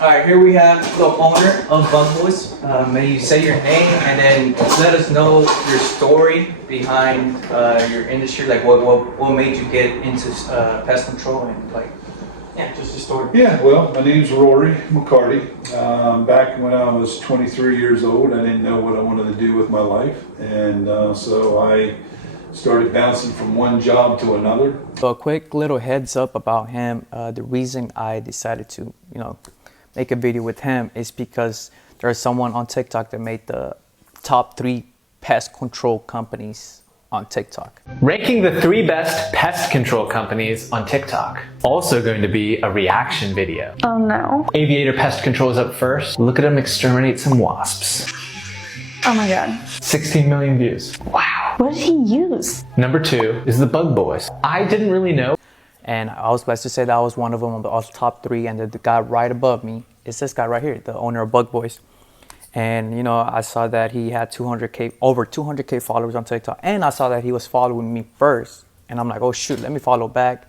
Alright, here we have the owner of Bug Boys. May you say your name and then let us know your story behind your industry, like what made you get into pest control and like, yeah, just your story. Yeah, well, my name's Rory McCarty. Back when I was 23 years old, I didn't know what I wanted to do with my life, and so I started bouncing from one job to another. So a quick little heads up about him. The reason I decided to, make a video with him is because there's someone on TikTok that made the top 3 pest control companies on TikTok. Ranking the 3 best pest control companies on TikTok. Also going to be a reaction video. Oh no. Aviator Pest Control is up first. Look at him exterminate some wasps. Oh my god. 16 million views. Wow. What did he use? Number 2 is the Bug Boys. I didn't really know. And I was blessed to say that I was one of them on the top 3, and the guy right above me is this guy right here, the owner of Bug Boys. And I saw that he had over 200K followers on TikTok, and I saw that he was following me first. And I'm like, oh shoot, let me follow back.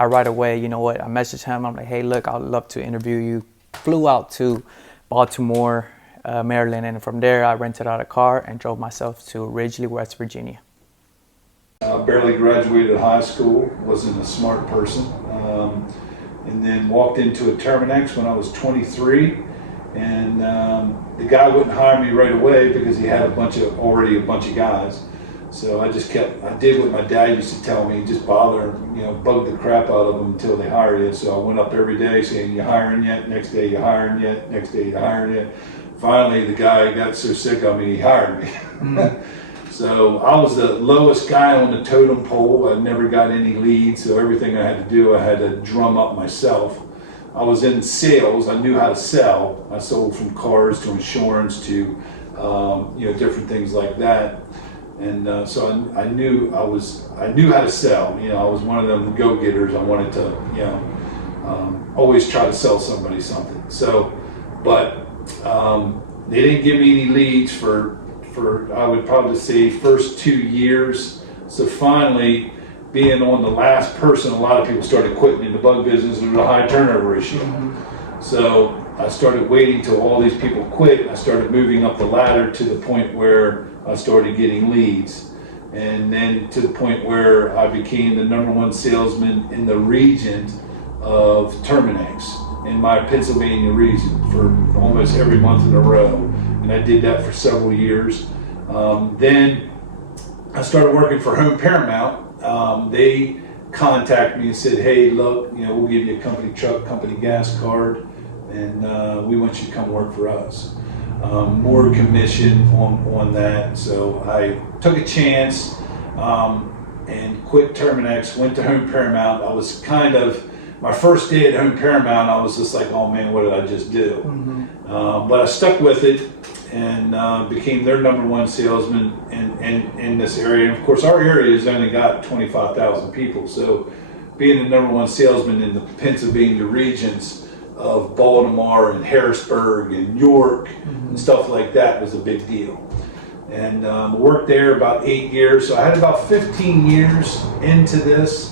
I right away, I messaged him. I'm like, hey, look, I'd love to interview you. Flew out to Baltimore, Maryland, and from there I rented out a car and drove myself to Ridgely, West Virginia. I barely graduated high school, wasn't a smart person, and then walked into a Terminex when I was 23, and the guy wouldn't hire me right away because he had already a bunch of guys. So I did what my dad used to tell me, just bug the crap out of them until they hire you. So I went up every day saying, you hiring yet? Next day, you hiring yet? Next day, you hiring yet? Finally, the guy got so sick of me, he hired me. So I was the lowest guy on the totem pole. I never got any leads, so everything I had to do, I had to drum up myself. I was in sales. I knew how to sell. I sold from cars to insurance to different things like that. And so I knew how to sell. I was one of them go-getters. I wanted to always try to sell somebody something. So, but they didn't give me any leads for I would probably say first 2 years. So finally, being on the last person, a lot of people started quitting in the bug business due to a high turnover ratio. So I started waiting till all these people quit. I started moving up the ladder to the point where I started getting leads, and then to the point where I became the #1 salesman in the region of Terminex in my Pennsylvania region for almost every month in a row. And I did that for several years. Then I started working for Home Paramount. They contacted me and said, hey, look, we'll give you a company truck, company gas card, and we want you to come work for us. More commission on that. So I took a chance and quit Terminex, went to Home Paramount. I was my first day at Home Paramount, I was just like, oh man, what did I just do? But I stuck with it and became their #1 salesman in this area. And of course, our area has only got 25,000 people. So being the #1 salesman in the Pennsylvania regions of Baltimore and Harrisburg and York and stuff like that was a big deal. And worked there about 8 years. So I had about 15 years into this.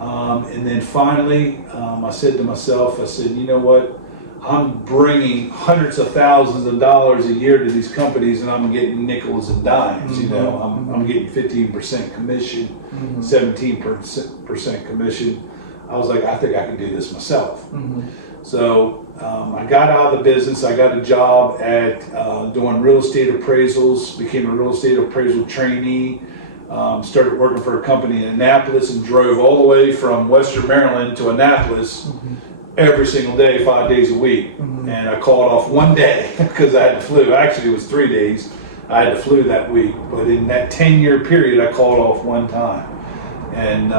And then finally, I said to myself, you know what? I'm bringing hundreds of thousands of dollars a year to these companies, and I'm getting nickels and dimes. I'm getting 15% commission, 17% commission. I was like, I think I can do this myself. So I got out of the business. I got a job at doing real estate appraisals, became a real estate appraisal trainee. Started working for a company in Annapolis and drove all the way from Western Maryland to Annapolis every single day, 5 days a week. And I called off one day because I had the flu. Actually, it was 3 days. I had the flu that week. But in that 10-year period, I called off one time. And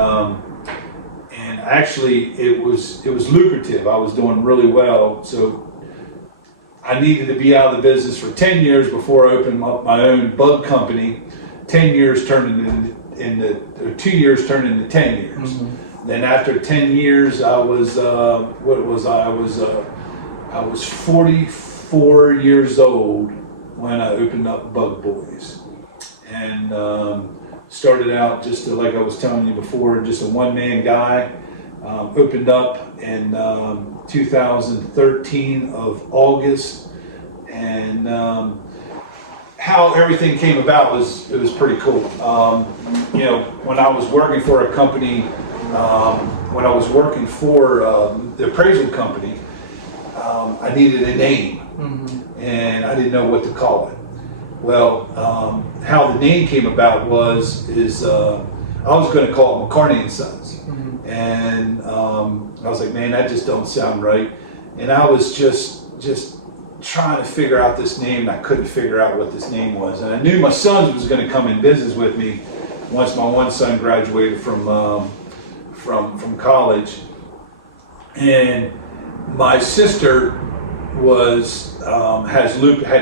actually, it was lucrative. I was doing really well. So I needed to be out of the business for 10 years before I opened up my own bug company. 10 years turned into 2 years turned into 10 years. Then after 10 years, I was 44 years old when I opened up Bug Boys, and started out just like I was telling you before, just a one-man guy. Opened up and 2013 of August, and how everything came about was pretty cool. You know, when I was working for a company, when I was working for the appraisal company, I needed a name, and I didn't know what to call it. Well, how the name came about is I was going to call it McCartney and Sons, and I was like, man, that just don't sound right. And I was just trying to figure out this name, and I couldn't figure out what this name was. And I knew my son was going to come in business with me once my one son graduated from college, and my sister had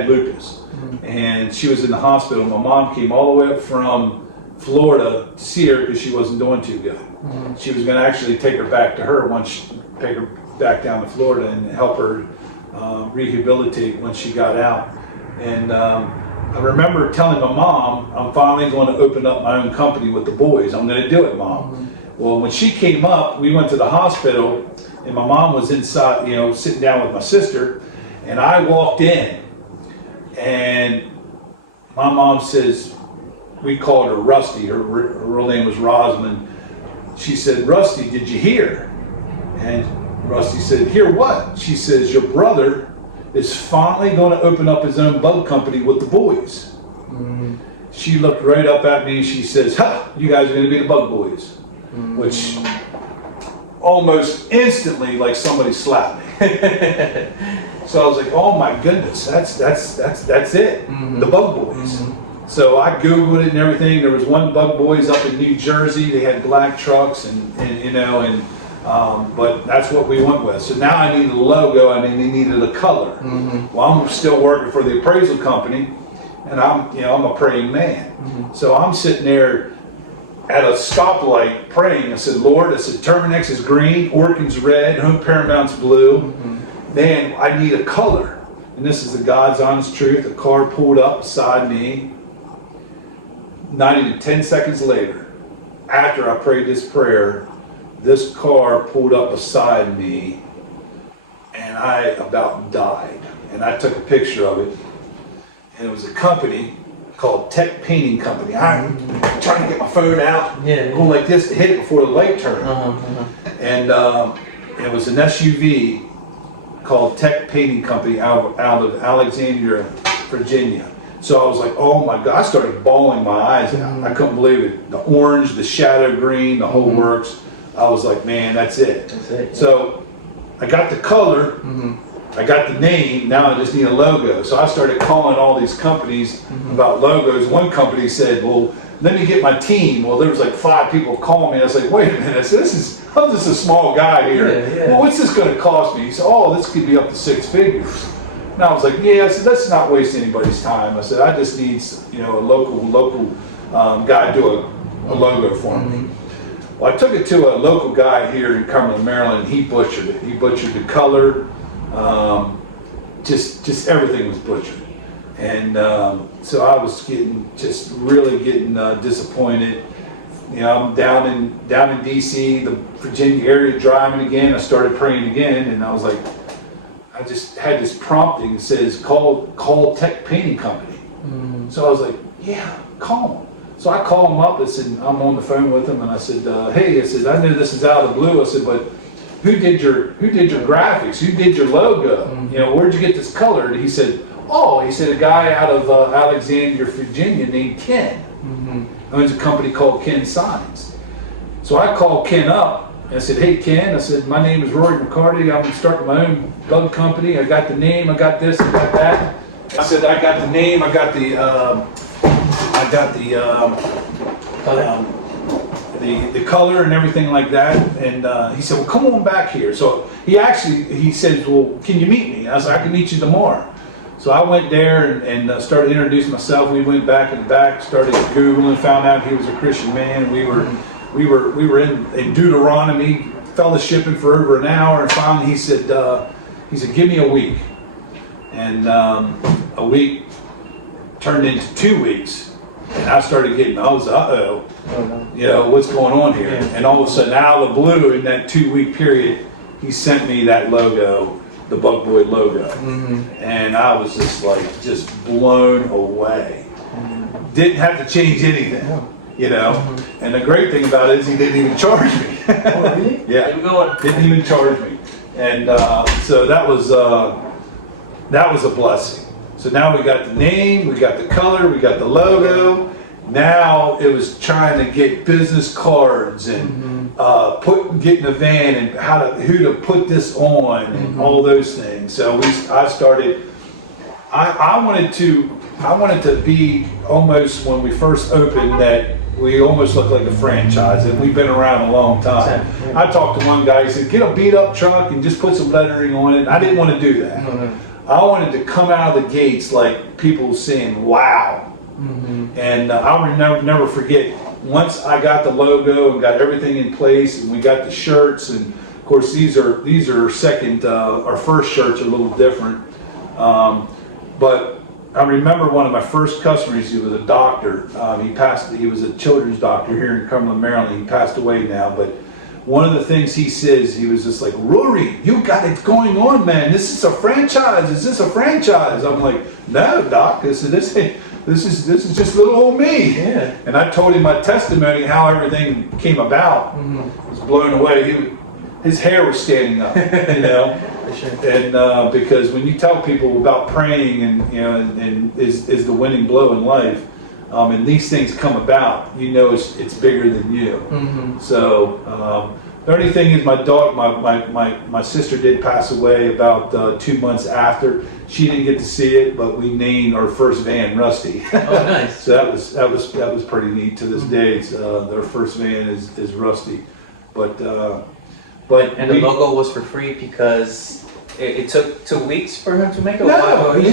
lupus, and she was in the hospital. My mom came all the way up from Florida to see her because she wasn't doing too good. She was going to actually take her back to her take her back down to Florida and help her rehabilitate when she got out. And I remember telling my mom, I'm finally going to open up my own company with the boys. I'm going to do it, Mom. Well, when she came up, we went to the hospital, and my mom was inside, you know, sitting down with my sister, and I walked in, and my mom says, we called her Rusty, her real name was Rosamond. She said, Rusty, did you hear? And Rusty said, hear what? She says, your brother is finally going to open up his own bug company with the boys. She looked right up at me, she says, ha, you guys are going to be the bug boys. Which almost instantly, like somebody slapped me. So I was like, oh my goodness, that's it, the bug boys. So I Googled it and everything. There was one bug boys up in New Jersey. They had black trucks and you know, and but that's what we went with. So now I needed a logo. I mean, they needed a color. Well, I'm still working for the appraisal company, and I'm a praying man. So I'm sitting there at a stoplight praying. I said, Lord, I said, Terminex is green, Orkin's red, Home Paramount's blue. Man, I need a color. And this is the God's honest truth. A car pulled up beside me. 90 to 10 seconds later, after I prayed this prayer, this car pulled up beside me, and I about died. And I took a picture of it, and it was a company called Tech Painting Company. I'm trying to get my phone out, going like this to hit it before the light turned. And it was an SUV called Tech Painting Company out of Alexandria, Virginia. So I was like, oh my God, I started bawling my eyes out. I couldn't believe it. The orange, the shadow green, the whole works. I was like, man, that's it. So I got the color, I got the name, now I just need a logo. So I started calling all these companies about logos. One company said, well, let me get my team. Well, there was like 5 people calling me. I was like, wait a minute, I said, I'm just a small guy here. Well, what's this going to cost me? He said, oh, this could be up to 6 figures. And I was like, yeah, I said, let's not waste anybody's time. I said, I just need, you know, a local guy to do a logo for me. Well, I took it to a local guy here in Cumberland, Maryland, and he butchered it. He butchered the color, just everything was butchered. And so I was really getting disappointed. You know, I'm down in DC, the Virginia area, driving again. I started praying again, and I was like, I just had this prompting that says, call Tech Painting Company. So I was like, yeah, call them. So I called them up. I said, I'm on the phone with them, and I said, hey, I said, I know this is out of the blue. I said, but who did your graphics? Who did your logo? You know, where'd you get this color? And he said, a guy out of Alexandria, Virginia named Ken. Owns a company called Ken Signs. So I called Ken up. I said, hey Ken, I said, my name is Rory McCarty. I'm starting my own bug company. I got the name, I got this, I got that. I said, I got the name, I got the color and everything like that. And he said, well, come on back here. So he said, well, can you meet me? I was like, I can meet you tomorrow. So I went there and started introducing myself. We went back in the back, started Googling, found out he was a Christian man. We were in Deuteronomy, fellowshipping for over an hour, and finally he said, give me a week. And a week turned into 2 weeks, and I started I was, you know, what's going on here? And all of a sudden, out of the blue, in that 2 week period, he sent me that logo, the Bug Boy logo. And I was just blown away. Didn't have to change anything, you know. And the great thing about it is he didn't even charge me. Oh, really? Yeah, didn't even charge me. And so that was a blessing. So now we got the name, we got the color, we got the logo. Now it was trying to get business cards and getting a van and who to put this on and all those things. So I wanted to be almost, when we first opened, that we almost look like a franchise, and we've been around a long time. I talked to one guy, he said, get a beat up truck and just put some lettering on it. I didn't want to do that. I wanted to come out of the gates like people saying, wow. And I'll never forget, once I got the logo and got everything in place and we got the shirts, and of course these are second, our first shirts are a little different. But I remember one of my first customers, he was a doctor. He was a children's doctor here in Cumberland, Maryland. He passed away now, but one of the things he says, he was just like, Rory, you got it going on, man. This is a franchise. Is this a franchise? I'm like, no, doc, this is just little old me. Yeah. And I told him my testimony, how everything came about. I was blown away. His hair was standing up, you know. For sure. And because when you tell people about praying and, you know, and is the winning blow in life, and these things come about, you know it's bigger than you. So the only thing is, my sister did pass away about 2 months after. She didn't get to see it, but we named our first van Rusty. Oh, nice. So that was pretty neat. To this day, their first van is Rusty. But And the logo was for free because it took 2 weeks for him to make it? No, he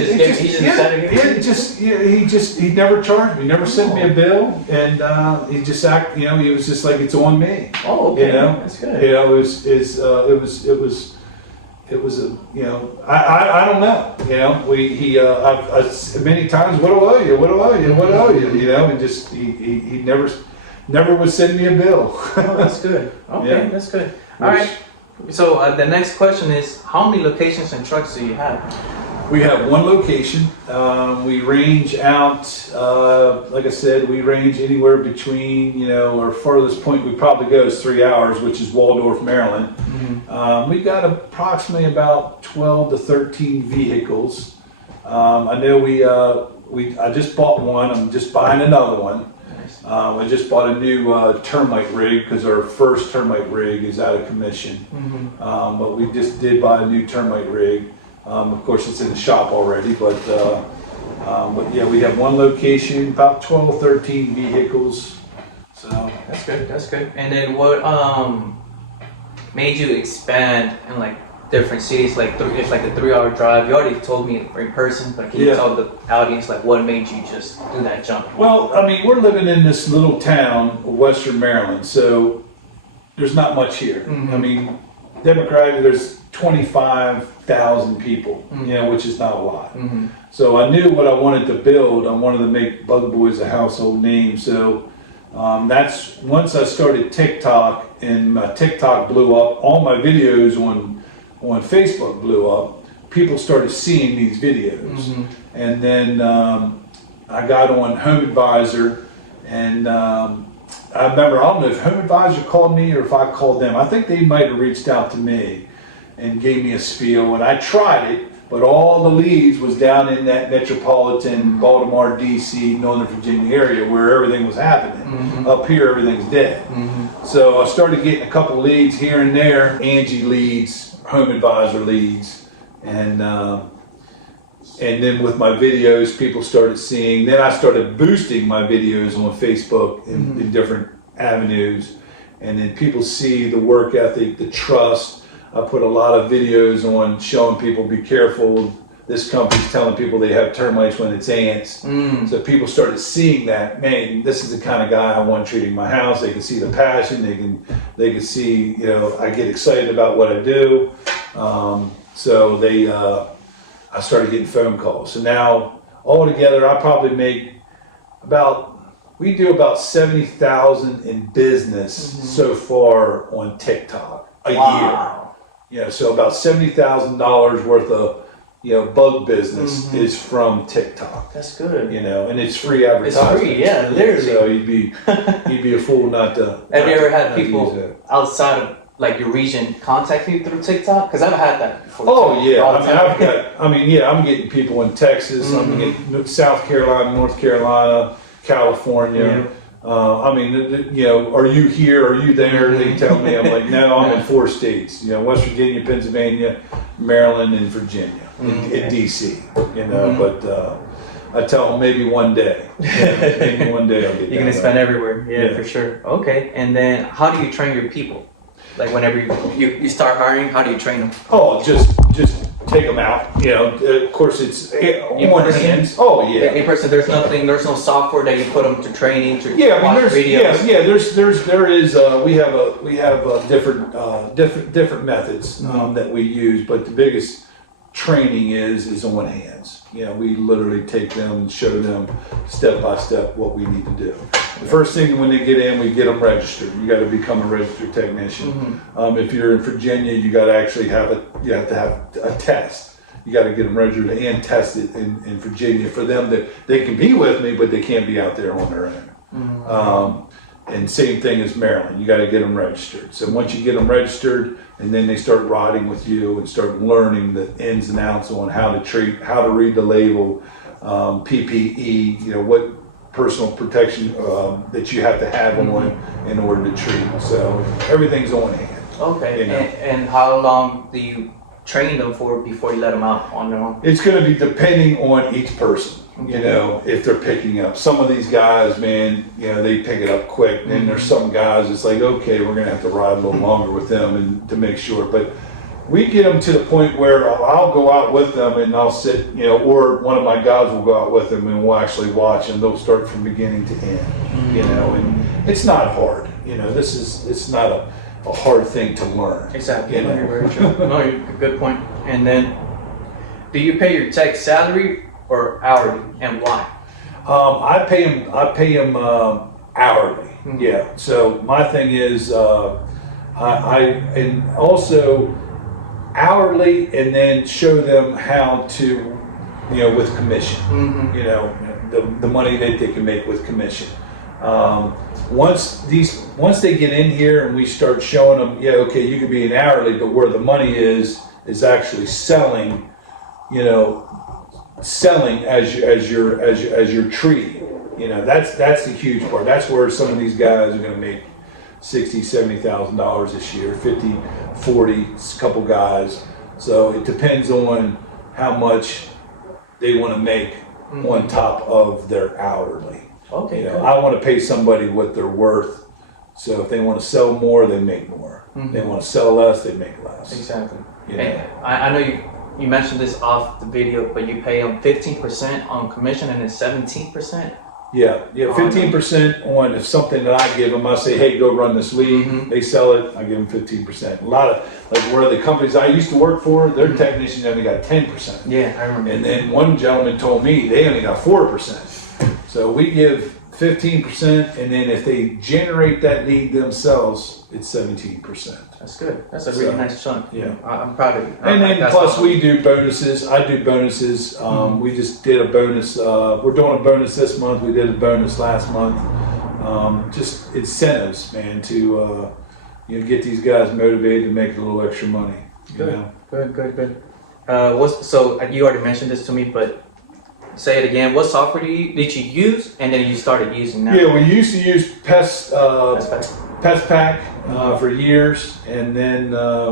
never charged me, never sent me a bill, and he just he was just like, it's on me. Oh, okay. You know, that's good. You know, it was a, you know, I don't know, you know, I've many times, what do I owe you, what do I owe you, what do I owe you, you know, and just, he never would send me a bill. Oh, that's good. Okay, Yeah. that's good. All right. So the next question is, how many locations and trucks do you have? We have one location. We range out, like I said, we range anywhere between, you know, our farthest point we probably go is 3 hours, which is Waldorf, Maryland. We've got approximately about 12 to 13 vehicles. I know I just bought one. I'm just buying another one. I just bought a new termite rig because our first termite rig is out of commission. But we just did buy a new termite rig. Of course, it's in the shop already, but yeah, we have one location, about 12, 13 vehicles. So that's good. That's good. And then what made you expand in like different cities? Like it's like a 3-hour drive. You already told me in person, but can you tell the audience like what made you just do that jump? Well, I mean, we're living in this little town, Western Maryland, so there's not much here. I mean, Democratic, there's 25,000 people, you know, which is not a lot. So I knew what I wanted to build. I wanted to make Bug Boys a household name. So that's once I started TikTok, and my TikTok blew up. All my videos on Facebook blew up. People started seeing these videos, and then I got on Home Advisor, and I remember, I don't know if Home Advisor called me or if I called them. I think they might have reached out to me and gave me a spiel, and I tried it, but all the leads was down in that metropolitan Baltimore, DC, Northern Virginia area where everything was happening. Up here, everything's dead. So I started getting a couple leads here and there, Angie leads, Home Advisor leads, and then with my videos, people started seeing. Then I started boosting my videos on Facebook in different avenues, and then people see the work ethic, the trust. I put a lot of videos on showing people, be careful. This company's telling people they have termites when it's ants. So people started seeing that, man, this is the kind of guy I want treating my house. They can see the passion. They can see, you know, I get excited about what I do. So I started getting phone calls. So now, altogether, I probably make we do about 70,000 in business so far on TikTok a year. So about $70,000 worth of bug business is from TikTok. That's good. And it's free advertising. It's free, yeah, literally. So you'd be a fool not to. Have you ever had not to use people that. outside of like your region contact you through TikTok? Because I've had that before. Oh yeah, All the time. I'm getting people in Texas. I'm getting South Carolina, North Carolina, California. Are you here? Are you there? They tell me. I'm like, no, I'm in 4 states. West Virginia, Pennsylvania, Maryland, and Virginia, in DC. But I tell them maybe one day. Maybe one day I'll get. You're gonna spend everywhere. Yeah, for sure. Okay, and then how do you train your people? Like whenever you start hiring, how do you train them? Oh, just take them out. Of course it's on hands. Oh yeah. In person, there's no software that you put them to training to watch videos. We have different methods that we use, but the biggest training is on hands. We literally take them and show them step by step what we need to do. The first thing when they get in, we get them registered. You got to become a registered technician. If you're in Virginia, you got to actually have a test. You got to get them registered and tested in Virginia for them that they can be with me, but they can't be out there on their own. And same thing as Maryland, you got to get them registered. So once you get them registered, and then they start riding with you and start learning the ins and outs on how to read the label, PPE, what personal protection that you have to have on in order to treat. So everything's on hand. Okay, and how long do you train them for before you let them out on their own? It's going to be depending on each person. If they're picking up. Some of these guys, man, they pick it up quick. And then there's some guys, it's like, okay, we're going to have to ride a little longer with them and to make sure. But we get them to the point where I'll go out with them and I'll sit, or one of my guys will go out with them and we'll actually watch and they'll start from beginning to end, and it's not hard. It's not a hard thing to learn. Exactly. You're very true. No, good point. And then, do you pay your tech salary or hourly, and why? I pay him hourly. Yeah. So my thing is, and also hourly, and then show them how to, with commission. The money that they can make with commission. Once they get in here and we start showing them, you could be an hourly, but where the money is actually selling. Selling as you're treating, that's the huge part. That's where some of these guys are going to make $60,000-$70,000 this year, 50, 40, a couple guys. So it depends on how much they want to make on top of their hourly. Okay. I want to pay somebody what they're worth. So if they want to sell more, they make more. They want to sell less, they make less. Exactly. And I know you mentioned this off the video, but you pay them 15% on commission and then 17%? Yeah, 15% on if something that I give them, I say, hey, go run this lead. They sell it, I give them 15%. A lot of, like where the companies I used to work for, their technicians only got 10%. Yeah, I remember. And then one gentleman told me they only got 4%. So we give 15%, and then if they generate that lead themselves, it's 17%. That's good. That's a really nice chunk. Yeah. I'm proud of you. And then plus we do bonuses. I do bonuses. We just did a bonus. We're doing a bonus this month. We did a bonus last month. Just incentives, man, to get these guys motivated to make a little extra money. Good. So you already mentioned this to me, but say it again. What software did you use, and then you started using now? Yeah, we used to use Pest Pack for years, and then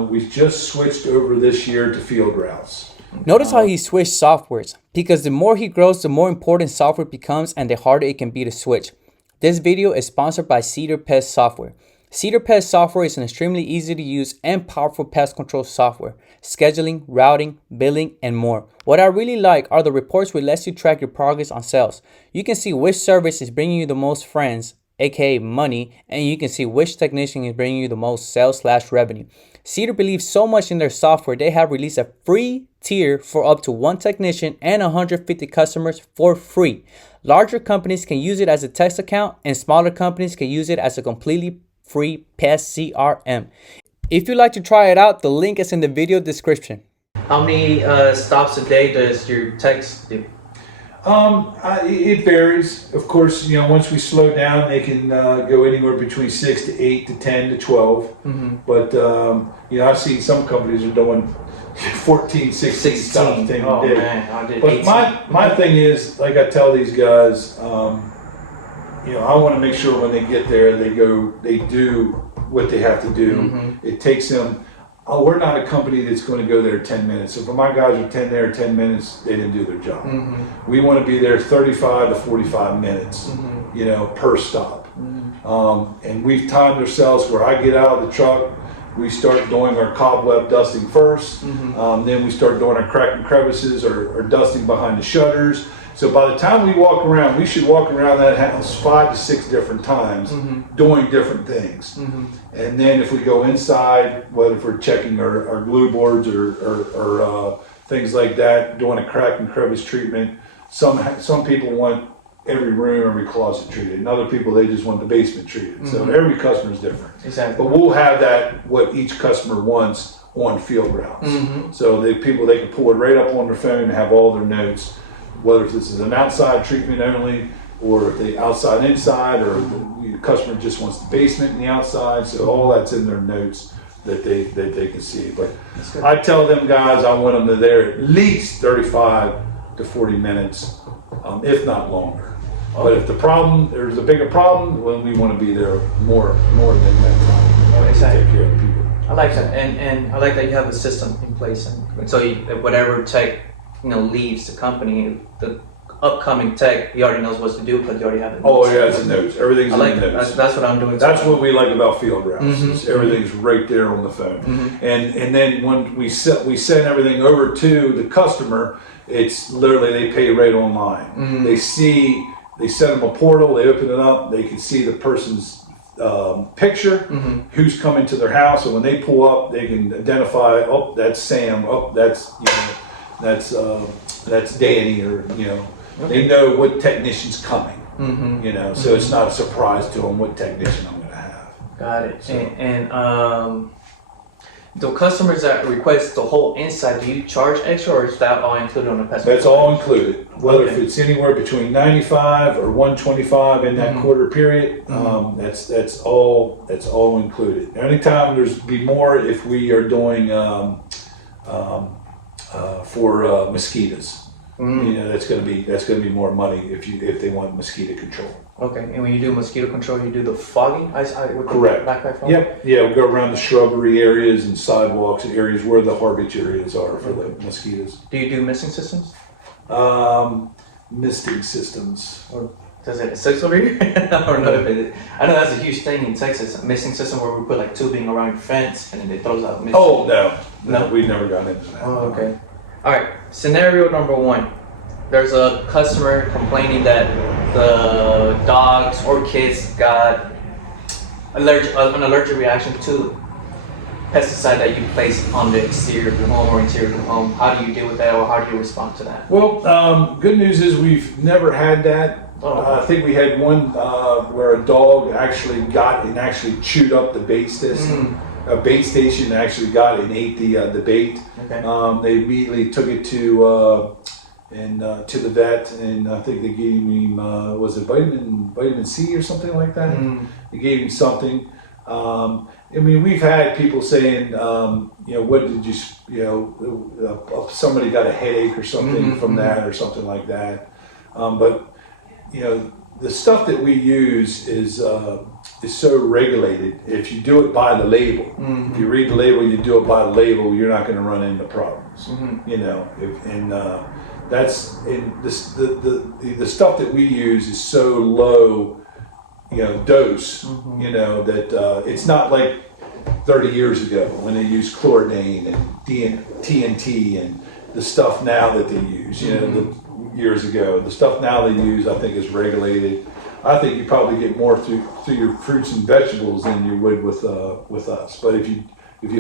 we just switched over this year to Field Routes. Notice how he switched softwares, because the more he grows, the more important software becomes and the harder it can be to switch. This video is sponsored by CEDAR Pest Software. CEDAR Pest Software is an extremely easy to use and powerful pest control software, scheduling, routing, billing, and more. What I really like are the reports which lets you track your progress on sales. You can see which service is bringing you the most friends, aka money, and you can see which technician is bringing you the most sales/revenue. CEDAR believes so much in their software, they have released a free tier for up to 1 technician and 150 customers for free. Larger companies can use it as a text account, and smaller companies can use it as a completely free pest CRM. If you'd like to try it out, the link is in the video description. How many stops a day does your techs do? It varies. Of course, once we slow down, they can go anywhere between 6 to 8 to 10 to 12. But, I've seen some companies are doing 14, 16 stops a day. Oh, man, I did But 18. my thing is, like I tell these guys, I want to make sure when they get there, they do what they have to do. It takes them. We're not a company that's going to go there 10 minutes. So if my guys are 10 minutes, they didn't do their job. We want to be there 35 to 45 minutes, per stop. And we've timed ourselves where I get out of the truck, we start doing our cobweb dusting first. Then we start doing our crack and crevices or dusting behind the shutters. So by the time we walk around, we should walk around that house 5 to 6 different times, doing different things. And then if we go inside, whether we're checking our glue boards or things like that, doing a crack and crevice treatment, some people want every room, every closet treated, and other people, they just want the basement treated. So every customer is different. Exactly. But we'll have that, what each customer wants on field routes. So they can pull it right up on their phone and have all their notes, whether this is an outside treatment only, or if they outside inside, or the customer just wants the basement and the outside. So all that's in their notes that they can see. But I tell them guys, I want them to there at least 35 to 40 minutes, if not longer. But if there's a bigger problem, well, we want to be there more than that time. Exactly. To take care of people. I like that, and I like that you have a system in place, and so whatever tech leaves the company, the upcoming tech, he already knows what to do because you already have it. Oh yeah, it's in notes. Everything's I like in that. notes. That's what I'm doing. That's what we like about field routes. Is everything's right there on the phone. And then when we send everything over to the customer, it's literally they pay right online. They send them a portal. They open it up. They can see the person's picture, who's coming to their house, and when they pull up, they can identify. Oh, that's Sam. Oh, that's Danny, or they know what technician's coming. So it's not a surprise to them what technician I'm going to have. Got it. So. And the customers that request the whole inside, do you charge extra, or is that all included on the pest? That's all included. Whether if it's anywhere between 95 or 125 in that quarter period, that's all included. Anytime there's be more if we are doing for mosquitoes. That's gonna be more money if they want mosquito control. Okay, and when you do mosquito control, you do the fogging? Correct. Black fog? Yep. Yeah, we go around the shrubbery areas and sidewalks and areas where the harbage areas are for the mosquitoes. Do you do missing systems? Misting systems. Or does it exist over here? Or not? I know that's a huge thing in Texas, a missing system where we put like tubing around your fence and then it throws out missing. Oh, no, we've never gotten into that. Oh, okay. All right, scenario number one. There's a customer complaining that the dogs or kids got an allergic reaction to pesticide that you place on the exterior of your home or interior of your home. How do you deal with that, or how do you respond to that? Well, good news is we've never had that. I think we had one where a dog actually got and actually chewed up the bait station. A bait station actually got and ate the bait. Okay. They immediately took it to the vet, and I think they gave him was it vitamin C or something like that. They gave him something. I mean, we've had people saying, what did you, somebody got a headache or something from that or something like that. But the stuff that we use is so regulated. If you do it by the label, if you read the label, you do it by the label, you're not going to run into problems. That's the stuff that we use is so low, dose, that it's not like 30 years ago when they used chlordane and TNT and the stuff now that they use. Years ago, the stuff now they use, I think, is regulated. I think you probably get more through your fruits and vegetables than you would with us. But if you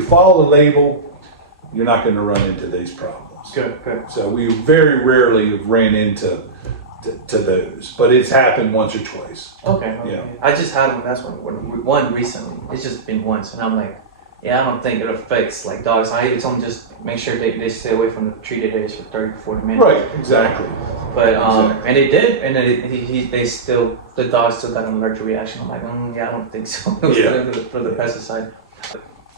follow the label, you're not going to run into these problems. Good. So we very rarely have ran into those, but it's happened once or twice. Okay. Yeah. I just had one. That's one recently. It's just been once, and I'm like, Yeah, I don't think it affects like dogs. I even tell them just make sure they stay away from the treated areas for 30 to 40 minutes. Right, exactly. But Exactly. and it did, and then the dog still got an allergic reaction. I'm like, yeah, I don't think so. Yeah. For the pesticide.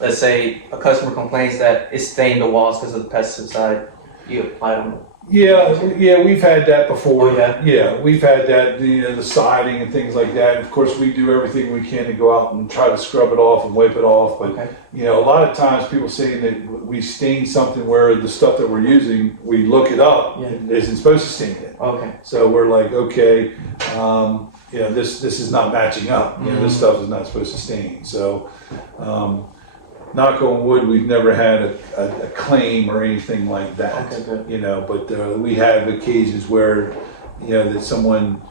Let's say a customer complains that it's stained the walls because of the pesticide. You apply them. Yeah, we've had that before. Oh, yeah? We've had that, the siding and things like that. Of course, we do everything we can to go out and try to scrub it off and wipe it off. But, Okay. a lot of times people saying that we stain something where the stuff that we're using, we look it up, Yeah. it isn't supposed to stain it. Okay. So we're like, okay, this is not matching up. This stuff is not supposed to stain. So, knock on wood, we've never had a claim or anything like that. Okay, good. But we have occasions where, that someone,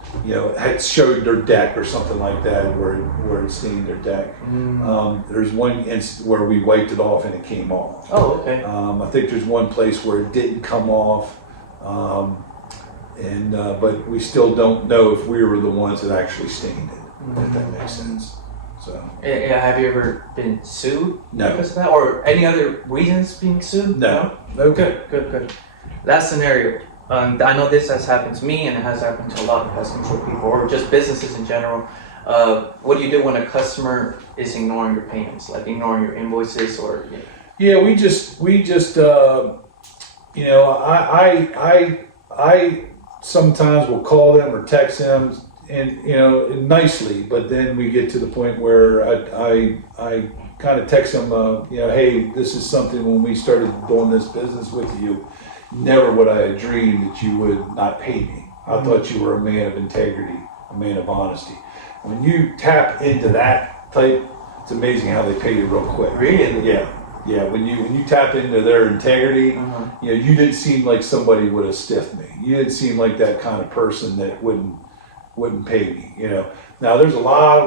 had showed their deck or something like that, where it stained their deck. There's one instance where we wiped it off and it came off. Oh, okay. I think there's one place where it didn't come off, but we still don't know if we were the ones that actually stained it, if that makes sense. So. Yeah, have you ever been sued No. because of that, or any other reasons being sued? No. Good. Last scenario. I know this has happened to me, and it has happened to a lot of pest control people, or just businesses in general. What do you do when a customer is ignoring your payments, like ignoring your invoices, or? Yeah, we just I sometimes will call them or text them and nicely, but then we get to the point where I kind of text them, hey, this is something when we started doing this business with you, never would I have dreamed that you would not pay me. I thought you were a man of integrity, a man of honesty. When you tap into that type, it's amazing how they pay you real quick. Really? Yeah. When you tap into their integrity, you didn't seem like somebody would have stiffed me. You didn't seem like that kind of person that wouldn't pay me. Now we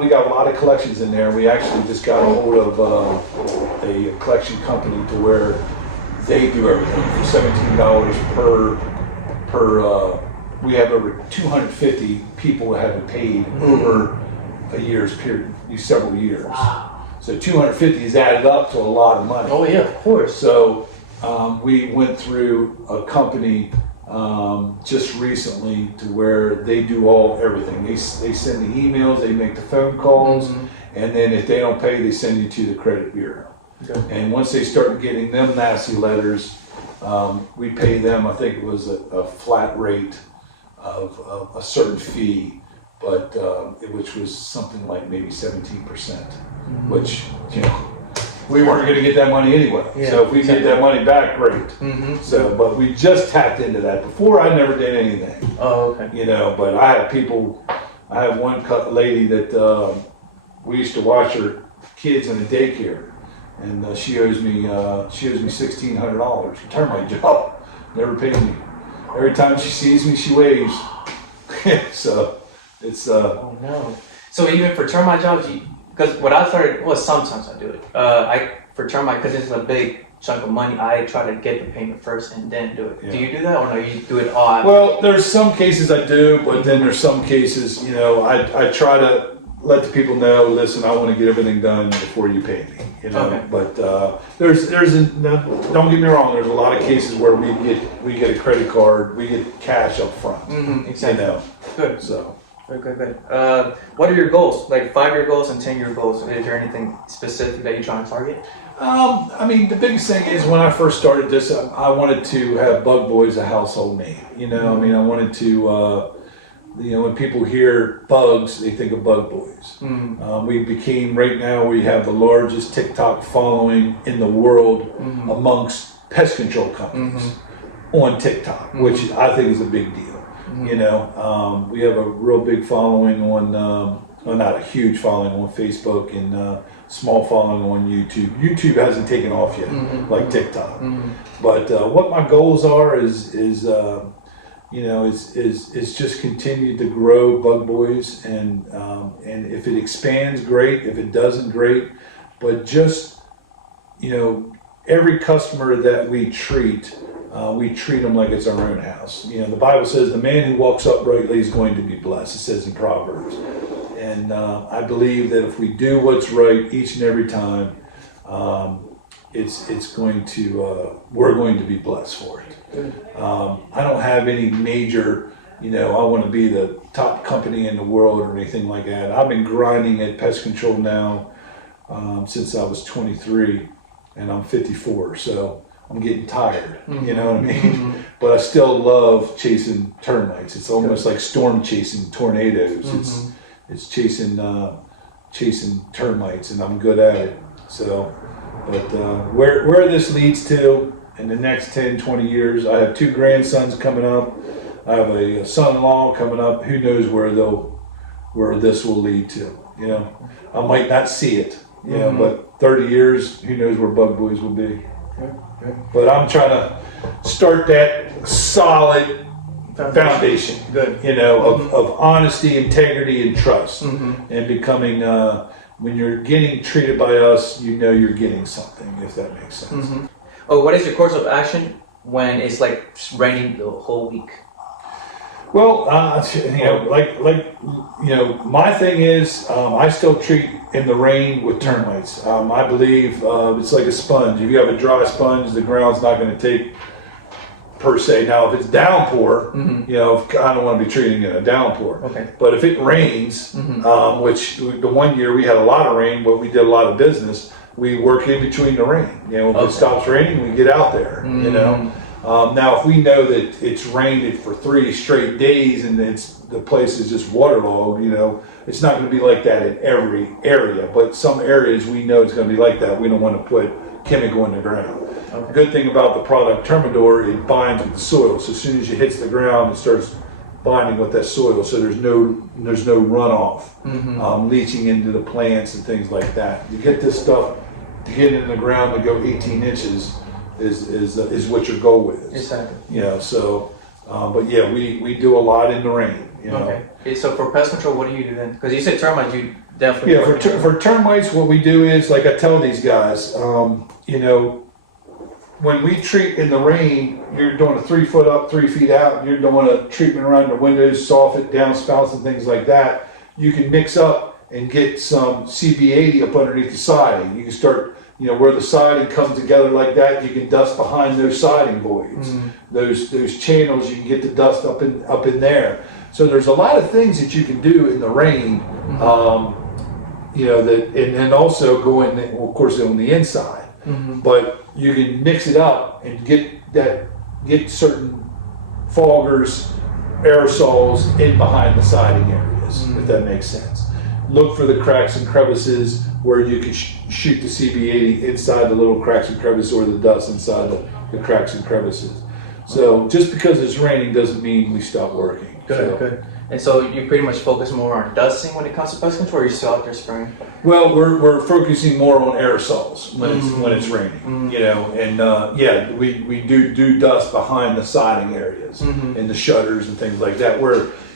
got a lot of collections in there. We actually just got a hold of a collection company to where they do everything for $17 per. We have over 250 people that haven't paid over a year's period, several years. Wow. So 250 is added up to a lot of money. Oh yeah, of course. So we went through a company just recently to where they do everything. They send the emails, they make the phone calls, and then if they don't pay, they send you to the credit bureau. Okay. And once they start getting them nasty letters, we pay them, I think it was a flat rate of a certain fee, but which was something like maybe 17%, which, we weren't going to get that money anyway. Yeah, So if we get that money back, great. So, but we just tapped into that. Before, I never did anything. Oh, okay. But I have one lady that we used to watch her kids in a daycare, and she owes me $1,600 for termite job. Never paid me. Every time she sees me, she waves. So it's Oh no. So even for termite jobs, because what I started, sometimes I do it. For termite, because it's a big chunk of money, I try to get the payment first and then do it. Yeah. Do you do that, or no? You do it all after? Well, there's some cases I do, but then there's some cases, I try to let the people know, listen, I want to get everything done before you pay me. Okay. But now, don't get me wrong. There's a lot of cases where we get a credit card, we get cash up front. Exactly. Good. So. Good. What are your goals? Like 5-year goals and 10-year goals? Is there anything specific that you're trying to target? The biggest thing is when I first started this, I wanted to have Bug Boys a household name. I wanted to, when people hear bugs, they think of Bug Boys. Right now, we have the largest TikTok following in the world amongst pest control companies on TikTok, which I think is a big deal. We have a real big following on, not a huge following on Facebook, and small following on YouTube. YouTube hasn't taken off yet, like TikTok. But what my goals are is just continue to grow Bug Boys, and if it expands, great. If it doesn't, great. But just every customer that we treat them like it's our own house. The Bible says the man who walks uprightly is going to be blessed. It says in Proverbs. And I believe that if we do what's right each and every time, it's going to, we're going to be blessed for it. I don't have any major, I want to be the top company in the world or anything like that. I've been grinding at pest control now since I was 23, and I'm 54, so I'm getting tired, you know what I mean? But I still love chasing termites. It's almost like storm chasing tornadoes. It's chasing termites, and I'm good at it. So, but where this leads to in the next 10, 20 years, I have 2 grandsons coming up. I have a son-in-law coming up. Who knows where this will lead to? I might not see it, but 30 years, who knows where Bug Boys will be. But I'm trying to start that solid foundation, of honesty, integrity, and trust, and becoming. When you're getting treated by us, you're getting something, if that makes sense. Oh, what is your course of action when it's like raining the whole week? Well, my thing is, I still treat in the rain with termites. I believe it's like a sponge. If you have a dry sponge, the ground's not going to take per se. Now, if it's downpour, I don't want to be treating it in a downpour. Okay. But if it rains, which the one year we had a lot of rain, but we did a lot of business, we work in between the rain. If it stops raining, we get out there, Now, if we know that it's rained for 3 straight days and the place is just waterlogged, it's not going to be like that in every area. But some areas we know it's going to be like that. We don't want to put chemical in the ground. The good thing about the product Termidor, it binds with the soil. So as soon as it hits the ground, it starts binding with that soil. So there's no runoff, leaching into the plants and things like that. You get this stuff to get in the ground to go 18 inches. Is what your goal is. Exactly. So, but yeah, we do a lot in the rain. Okay. So for pest control, what do you do then? Because you said termites, you definitely. Yeah, for termites, what we do is, like I tell these guys, when we treat in the rain, you're doing a 3 foot up, 3 feet out. You're doing a treatment around the windows, soffit, downspouts, and things like that. You can mix up and get some CB80 up underneath the siding. You can start. Where the siding comes together like that, you can dust behind those siding voids. Those channels, you can get the dust up in there. So there's a lot of things that you can do in the rain, and also go in, of course, on the inside. But you can mix it up and get certain foggers, aerosols in behind the siding areas, if that makes sense. Look for the cracks and crevices where you can shoot the CB80 inside the little cracks and crevices, or the dust inside the cracks and crevices. So just because it's raining doesn't mean we stop working. Good. And so you pretty much focus more on dusting when it comes to pest control, or you still out there spraying? Well, we're focusing more on aerosols when it's raining, and we do dust behind the siding areas and the shutters and things like that,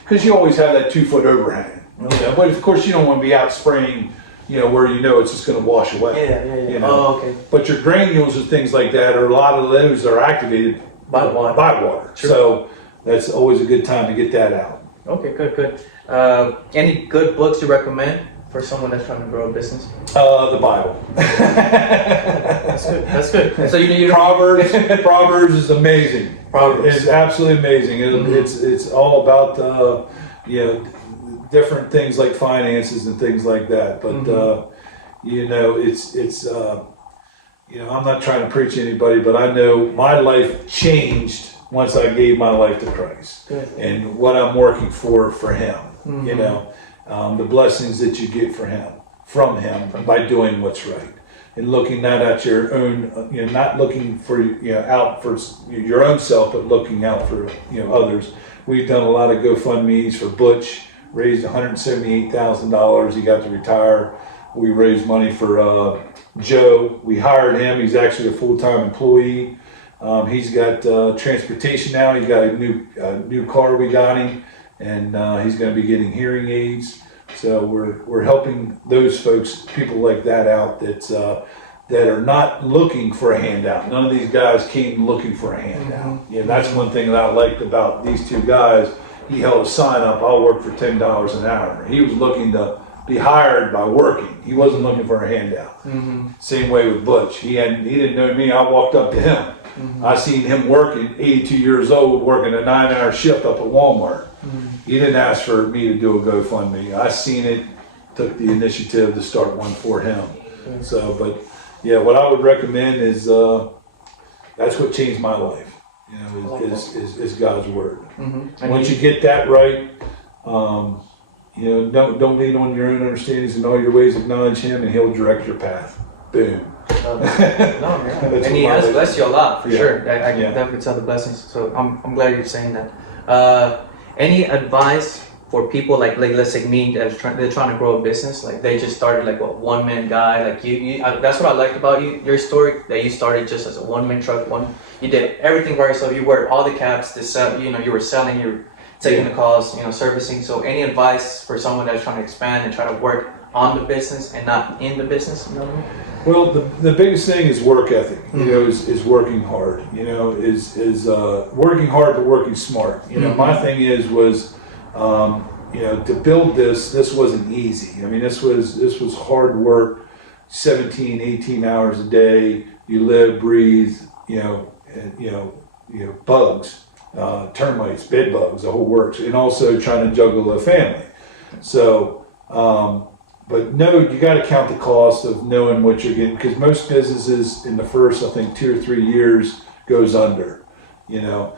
because you always have that 2 foot overhang. But of course you don't want to be out spraying, where it's just going to wash away. Yeah. Oh, okay. But your granules and things like that, a lot of those are activated by water. True. So that's always a good time to get that out. Okay, good. Any good books you recommend for someone that's trying to grow a business? The Bible. That's good. So you Proverbs is amazing. Proverbs is absolutely amazing. It's all about different things like finances and things like that. But I'm not trying to preach to anybody, but I know my life changed once I gave my life to Christ. Good. And what I'm working for Him. The blessings that you get from Him by doing what's right, and looking not at your own, not looking for out for your own self, but looking out for others. We've done a lot of GoFundMe's for Butch. Raised $178,000. He got to retire. We raised money for Joe. We hired him. He's actually a full-time employee. He's got transportation now. He's got a new car. We got him, and he's going to be getting hearing aids. So we're helping those folks, people like that, out that are not looking for a handout. None of these guys came looking for a handout. That's one thing that I liked about these 2 guys. He held a sign up, I'll work for $10 an hour. He was looking to be hired by working. He wasn't looking for a handout. Same way with Butch. He didn't know me. I walked up to him. I seen him working, 82 years old, working a 9-hour shift up at Walmart. He didn't ask for me to do a GoFundMe. I seen it, took the initiative to start one for him. So, but yeah, what I would recommend is that's what changed my life. You know, is God's word. Once you get that right, you know, don't lean on your own understandings. In all your ways acknowledge Him, and He'll direct your path. Boom. No, yeah. And He has blessed you a lot, for sure. I can definitely tell the blessings. So I'm glad you're saying that. Any advice for people like let's say me they're trying to grow a business, like they just started like a one-man guy, like you that's what I liked about your story, that you started just as a one-man truck, you did everything by yourself, you wear all the caps, you know, you were selling, you were taking the calls, you know, servicing. So any advice for someone that's trying to expand and try to work on the business and not in the business, you know what I mean? Well, the biggest thing is work ethic. You know, is working hard. You know, is working hard but working smart. You know, my thing was, you know, to build this wasn't easy. I mean, this was hard work, 17, 18 hours a day. You live, breathe. You know, bugs, termites, bed bugs, the whole works, and also trying to juggle a family. So. But no, you got to count the cost of knowing what you're getting, because most businesses in the first, I think, 2 or 3 years goes under. You know,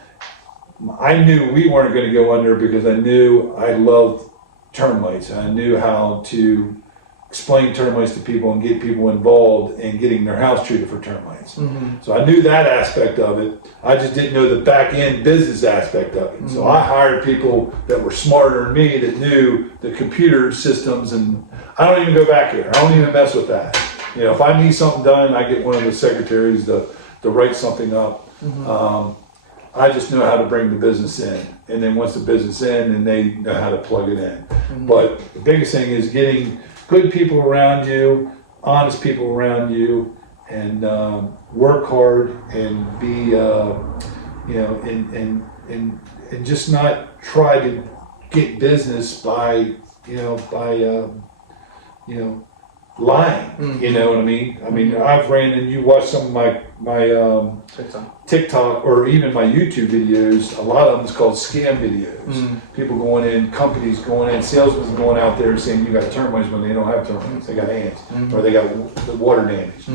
I knew we weren't going to go under because I knew I loved termites. I knew how to explain termites to people and get people involved in getting their house treated for termites. So I knew that aspect of it. I just didn't know the back end business aspect of it. So I hired people that were smarter than me, that knew the computer systems, and I don't even go back here. I don't even mess with that. You know, if I need something done, I get one of the secretaries to write something up. I just know how to bring the business in. And then once the business in, then they know how to plug it in. But the biggest thing is getting good people around you, honest people around you, and work hard and be, you know, and just not try to get business by lying. You know what I mean? I mean, I've ran, and you watch some of my TikTok or even my YouTube videos. A lot of them is called scam videos. People going in, companies going in, salesmen going out there saying you got termites when they don't have termites. They got ants, or they got the water damage.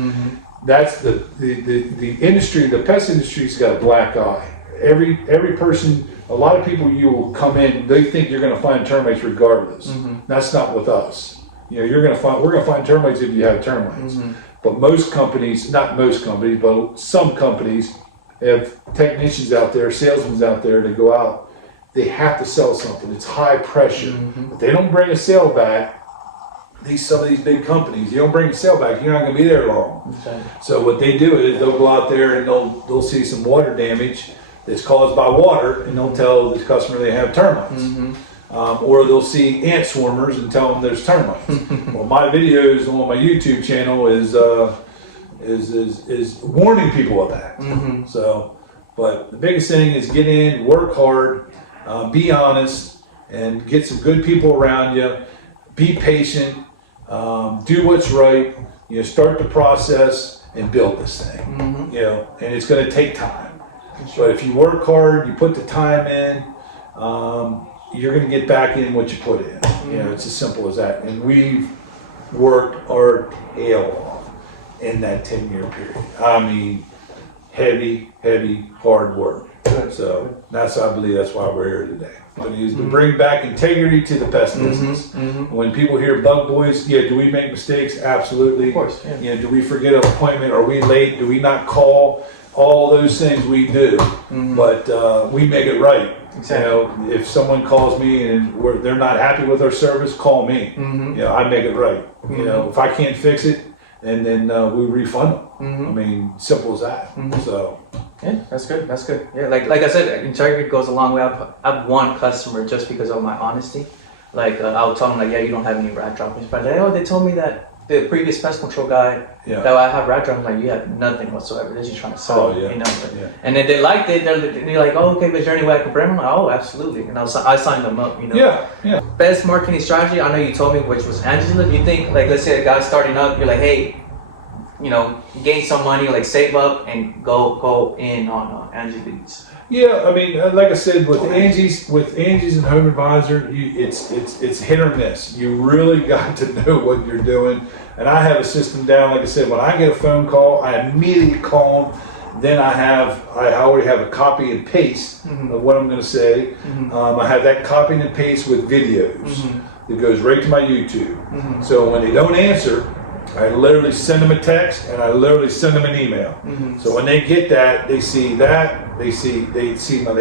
That's the industry. The pest industry's got a black eye. Every person, a lot of people, you will come in, they think you're going to find termites regardless. That's not with us. You know, we're going to find termites if you have termites. But most companies, not most companies, but some companies have technicians out there, salesmen out there to go out. They have to sell something. It's high pressure. If they don't bring a sale back, some of these big companies, you don't bring a sale back, you're not going to be there long. So what they do is they'll go out there and they'll see some water damage that's caused by water, and they'll tell the customer they have termites. Or they'll see ant swarmers and tell them there's termites. Well, my videos on my YouTube channel is warning people of that. So, but the biggest thing is get in, work hard, be honest, and get some good people around you. Be patient, do what's right. You know, start the process and build this thing. You know, and it's going to take time. But if you work hard, you put the time in, you're going to get back in what you put in. You know, it's as simple as that. And we've worked our tail off in that 10-year period. I mean, heavy, hard work. So I believe that's why we're here today. But is to bring back integrity to the pest business. When people hear bug boys, yeah, do we make mistakes? Absolutely. Of course. Yeah. You know, do we forget an appointment? Are we late? Do we not call? All those things we do, but we make it right. Exactly. You know, if someone calls me and they're not happy with our service, call me. You know, I make it right. You know, if I can't fix it, and then we refund them. I mean, simple as that. So. Yeah, that's good. That's good. Yeah, like I said, integrity goes a long way. I've won customer just because of my honesty. Like I'll tell them like, yeah, you don't have any rat droppings, but they told me that the previous pest control guy Yeah. that I have right there, I'm like, you have nothing whatsoever. They're just trying to sell, Oh, yeah. you know. But, Yeah. And then they liked it. They're like, oh, okay, but is there any way I can bring them? I'm like, oh, absolutely. And I signed them up, you know. Yeah. Best marketing strategy, I know you told me, which was Angela. You think, like, let's say a guy's starting up, you're like, hey, you know, gain some money, like save up and go in on Angie Leads. Yeah, I mean, like I said, with Angie's and Home Advisor, it's hit or miss. You really got to know what you're doing. And I have a system down. Like I said, when I get a phone call, I immediately call them. Then I already have a copy and paste of what I'm going to say. I have that copy and paste with videos that goes right to my YouTube. So when they don't answer, I literally send them a text and I literally send them an email. So when they get that, they see that, they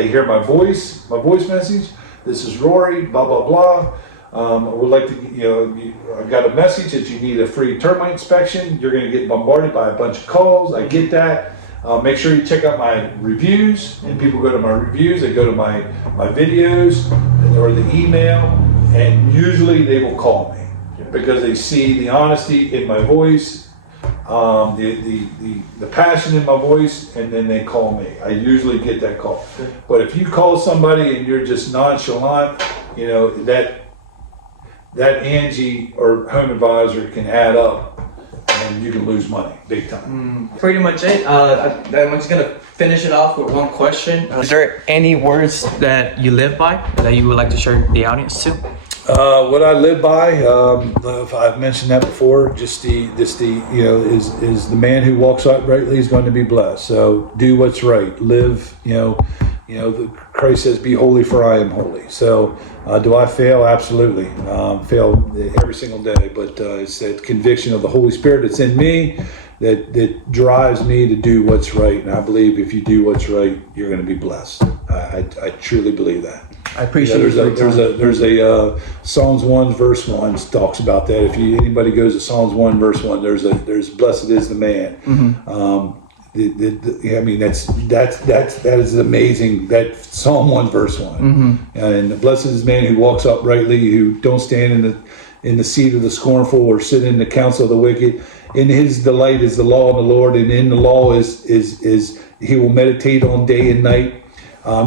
hear my voice message. This is Rory, blah blah blah. I would like to, I got a message that you need a free termite inspection. You're going to get bombarded by a bunch of calls. I get that. Make sure you check out my reviews. And people go to my reviews. They go to my videos or the email, and usually they will call me. Because they see the honesty in my voice, the passion in my voice, and then they call me. I usually get that call. But if you call somebody and you're just nonchalant, that Angie or Home Advisor can add up, and you can lose money big time. Pretty much it. I'm just gonna finish it off with one question. Is there any words that you live by that you would like to share the audience to? What I live by, I've mentioned that before. Is the man who walks uprightly is going to be blessed. So do what's right. Live. Christ says, "Be holy, for I am holy." So do I fail? Absolutely, fail every single day. But it's that conviction of the Holy Spirit that's in me that drives me to do what's right. And I believe if you do what's right, you're going to be blessed. I truly believe that. I appreciate There's a Psalms 1 verse 1 talks about that. If anybody goes to Psalms 1 verse 1, there's blessed is the man. I mean that is amazing. That Psalm 1 verse 1, and blessed is the man who walks uprightly, who don't stand in the seat of the scornful or sit in the counsel of the wicked. In his delight is the law of the Lord, and in the law is he will meditate on day and night.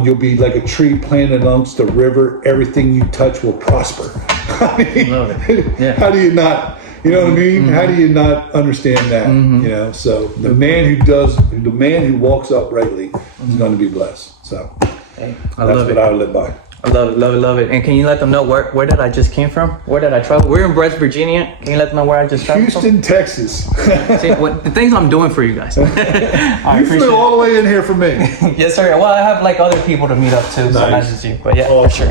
You'll be like a tree planted amongst a river. Everything you touch will prosper. I mean, how do you not? You know what I mean? How do you not understand that? So the man who walks uprightly is going to be blessed. So that's what I live by. I love it. And can you let them know where did I just came from? Where did I travel? We're in West Virginia. Can you let them know where I just traveled Houston, Texas. See, the things I'm doing for you guys. I You flew all the way in here for me. Yes, sir. Well, I have like other people to meet up too, so not just you. But yeah, for sure.